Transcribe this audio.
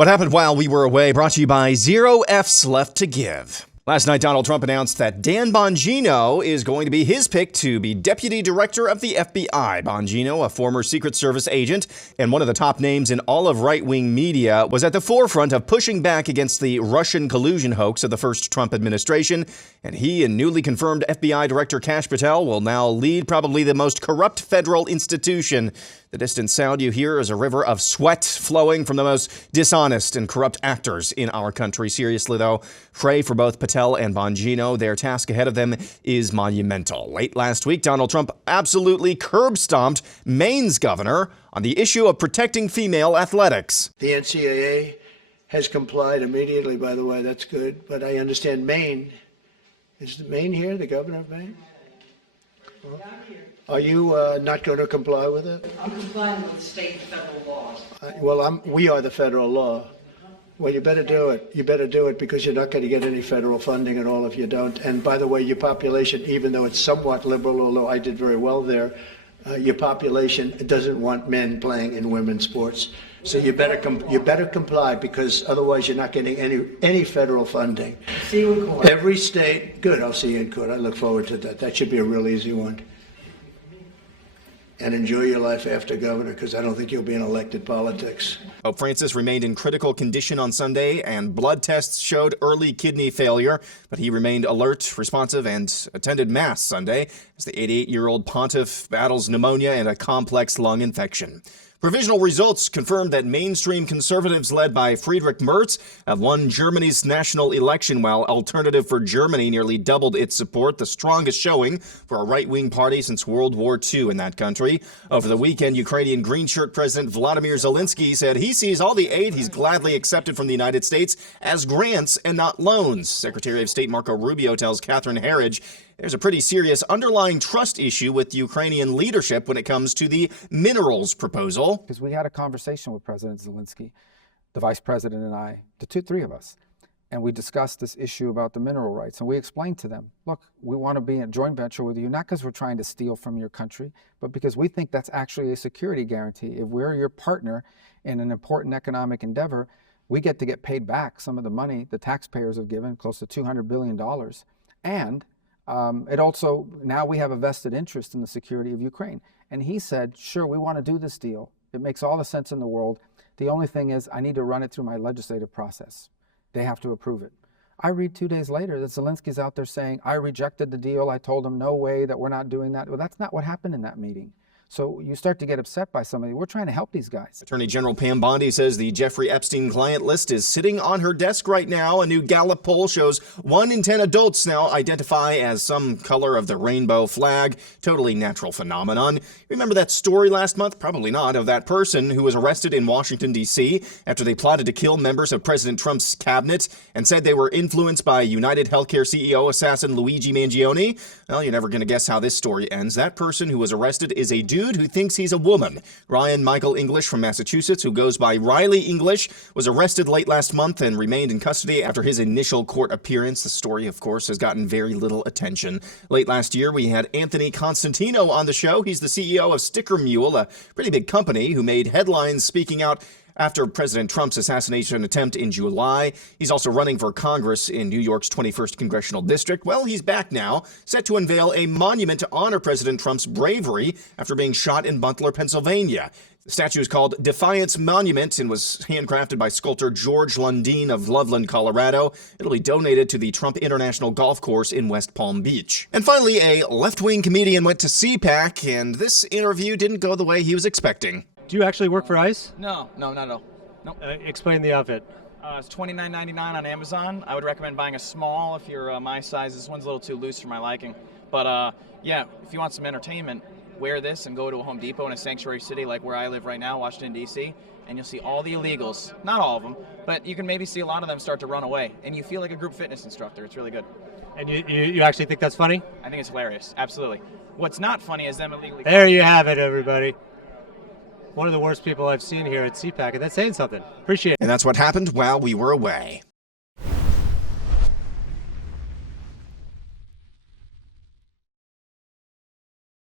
What happened while we were away, brought to you by Zero F's Left to Give. Last night, Donald Trump announced that Dan Bongino is going to be his pick to be deputy director of the FBI. Bongino, a former Secret Service agent and one of the top names in all of right-wing media, was at the forefront of pushing back against the Russian collusion hoax of the first Trump administration. And he and newly confirmed FBI Director Kash Patel will now lead probably the most corrupt federal institution. The distant sound you hear is a river of sweat flowing from the most dishonest and corrupt actors in our country. Seriously, though, pray for both Patel and Bongino. Their task ahead of them is monumental. Late last week, Donald Trump absolutely curb-stomped Maine's governor on the issue of protecting female athletics. The NCAA has complied immediately, by the way. That's good. But I understand Maine. Is Maine here, the governor of Maine? Well, are you not going to comply with it? I'm complying with the state and federal laws. We are the federal law. Well, you better do it. You better do it because you're not going to get any federal funding at all if you don't. And by the way, your population, even though it's somewhat liberal, although I did very well there, your population doesn't want men playing in women's sports. So you better comply because otherwise you're not getting any federal funding. See you in court. Every state, good. I'll see you in court. I look forward to that. That should be a real easy one. And enjoy your life after governor, because I don't think you'll be in elected politics. Pope Francis remained in critical condition on Sunday, and blood tests showed early kidney failure, but he remained alert, responsive, and attended Mass Sunday as the 88-year-old pontiff battles pneumonia and a complex lung infection. Provisional results confirmed that mainstream conservatives led by Friedrich Merz have won Germany's national election, while Alternative for Germany nearly doubled its support, the strongest showing for a right-wing party since World War II in that country. Over the weekend, Ukrainian Green Shirt President Volodymyr Zelensky said he sees all the aid he's gladly accepted from the United States as grants and not loans. Secretary of State Marco Rubio tells Catherine Herridge there's a pretty serious underlying trust issue with Ukrainian leadership when it comes to the minerals proposal. Because we had a conversation with President Zelensky, the vice president and I, the three of us, and we discussed this issue about the mineral rights. And we explained to them, look, we want to be in a joint venture with you, not because we're trying to steal from your country, but because we think that's actually a security guarantee. If we're your partner in an important economic endeavor, we get to get paid back some of the money the taxpayers have given, close to $200 billion. And it also, now we have a vested interest in the security of Ukraine. And he said, sure, we want to do this deal. It makes all the sense in the world. The only thing is I need to run it through my legislative process. They have to approve it. I read 2 days later that Zelensky's out there saying, I rejected the deal. I told him, no way that we're not doing that. Well, that's not what happened in that meeting. So you start to get upset by somebody. We're trying to help these guys. Attorney General Pam Bondi says the Jeffrey Epstein client list is sitting on her desk right now. A new Gallup poll shows 1 in 10 adults now identify as some color of the rainbow flag. Totally natural phenomenon. Remember that story last month? Probably not, of that person who was arrested in Washington, D.C. after they plotted to kill members of President Trump's cabinet and said they were influenced by United Healthcare CEO assassin Luigi Mangione? Well, you're never going to guess how this story ends. That person who was arrested is a dude who thinks he's a woman. Ryan Michael English from Massachusetts, who goes by Riley English, was arrested late last month and remained in custody after his initial court appearance. The story, of course, has gotten very little attention. Late last year, we had Anthony Constantino on the show. He's the CEO of Sticker Mule, a pretty big company who made headlines speaking out after President Trump's assassination attempt in July. He's also running for Congress in New York's 21st Congressional District. Well, he's back now, set to unveil a monument to honor President Trump's bravery after being shot in Butler, Pennsylvania. The statue is called Defiance Monument and was handcrafted by sculptor George Lundeen of Loveland, Colorado. It'll be donated to the Trump International Golf Course in West Palm Beach. And finally, a left-wing comedian went to CPAC, and this interview didn't go the way he was expecting. Do you actually work for ICE? No, not at all. Nope. Explain the outfit. It's $29.99 on Amazon. I would recommend buying a small if you're my size. This one's a little too loose for my liking. But yeah, if you want some entertainment, wear this and go to a Home Depot in a sanctuary city like where I live right now, Washington, D.C., and you'll see all the illegals. Not all of them, but you can maybe see a lot of them start to run away. And you feel like a group fitness instructor. It's really good. And you actually think that's funny? I think it's hilarious. Absolutely. What's not funny is them illegally... There you have it, everybody. One of the worst people I've seen here at CPAC, and that's saying something. Appreciate it. And that's what happened while we were away.